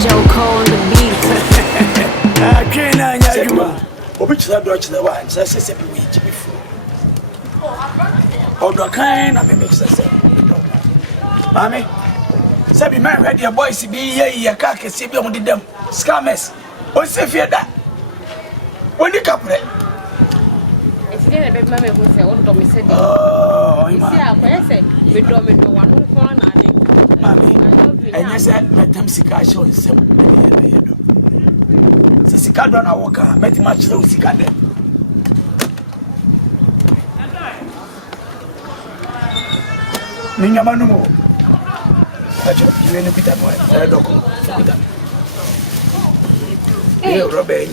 Joe Cole on the beat. I can't you. Which I do the one, so I said, we before. Oh, the kind of mix us. Mammy, Sabi man, ready your boys to be here, your car can see on them. Scammers. What's the fear that? When the couple. It's getting a bit mammy who say, oh, Tommy said, oh, you see, I say, we don't know one corner. Mammy, and yes, I met them Sika show some. Sika don't I walk, met much those Sika there. Minyamanu. You ain't a bit of boy. I don't know. Hey, Robert.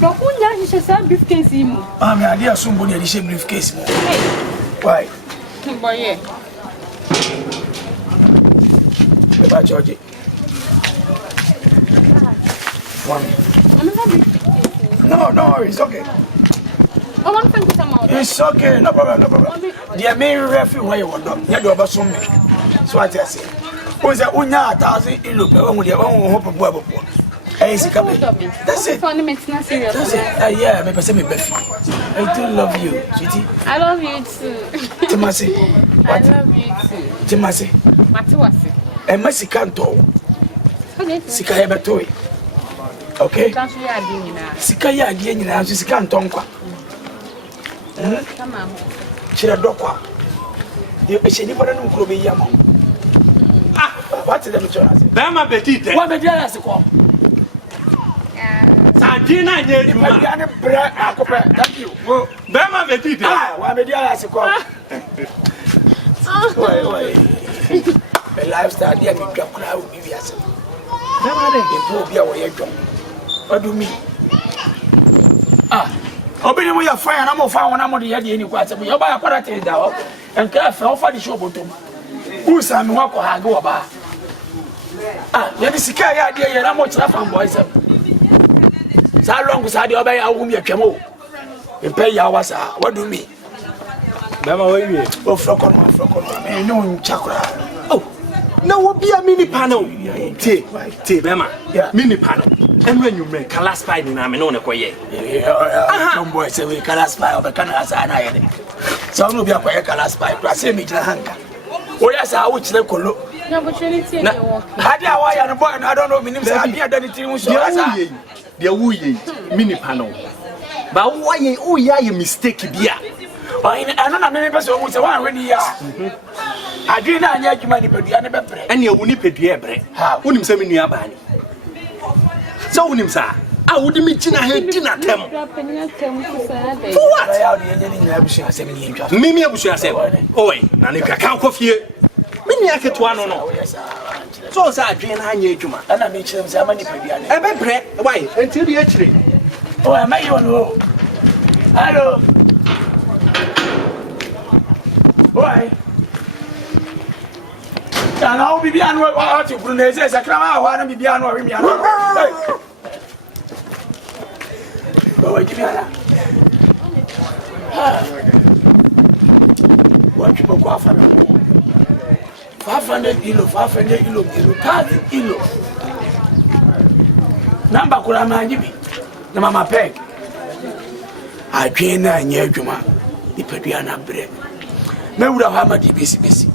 Procunya, he should sell briefcase. I'm an idea somebody had a briefcase. Why? Boy, about Georgie. One. No, it's okay. I want to come out. It's okay, no problem, no problem. The main referee where you want to get over some. So I tell you, who's a unya 1,000 in look on with your own hope of Webber. That's it. That's it. Yeah, maybe say me Becky. I do love you, sweetie. I love you too. Timasi. I love you too. Timasi. What was it? And Messi canto. Sika Hebetoy. Okay? Sika ya gini na sika ntonkwa. Come on. Chira dokwa. Yo esheni bana nkuro be yama. Ah, what them Jonas? Bema betite. Wa be dia asikọ. Sandina nye juma. Bia ne bra akopẹ. Thank you. Bema betite. Ah, wa be dia asikọ. Why. A lifestyle dia me twa kura obi wi ase. Bema de po bia wo ye dwo. What do you mean? Ah, obi ni mo ya fire na mo fa wona mo de ye de ni kwa se mo yo ba ya kwara te da o. Enka fa o fa di show botom. Usa mi wa ko ha go ba. Ah, ye di sika ya de ye na mo kira fan boy se. Sa long sa de oba ya wo mi atwam o. Empe ya wasa. What do you mean? Bema we wie. O frokon. Me no nchakura. Oh. Na wo bia mini panel. Te Bema. Mini panel. Enwe nyume kala spy ni na me no ne koye. Some boy say we kala spy oba kana asa na ye. So no bia koye kala spy. Pra say me jina hanka. O ya sa wo kire kolo. No opportunity in your work. Hadi awa ya no boy I don't know me nim say abia da ni tiri so asa. Dia wuye mini panel. Ba wo ye mistake bia. Ano na me person wo say wan we ni ya. Adwi na anya adwuma ni pedua ne bebre. Ene wo ni pedua ebre. Wonim se me nua ba ni. So wonim sa. A wodi mi gina he dina tem. What? Ya odi enye ni abusu asem ni ntwa. Mimi abusu asem. Oi, na ne kaka kofie. Mini aketo no. So sa adwen na anya adwuma. Ana me kirem say amani pedua ne. Ebebre, why? Enti di akire. Oh, am I on ho? Hello. Why? Now Bibian what you put in says a crama one Bibian or Rimian. Oh, give me what you go for 500 kilo, 500 kilo, 30 kilo. Number Kurama Jibi, the Mama Peg. I can't near Juma, the Pediana bread. No, would have hammered the busy.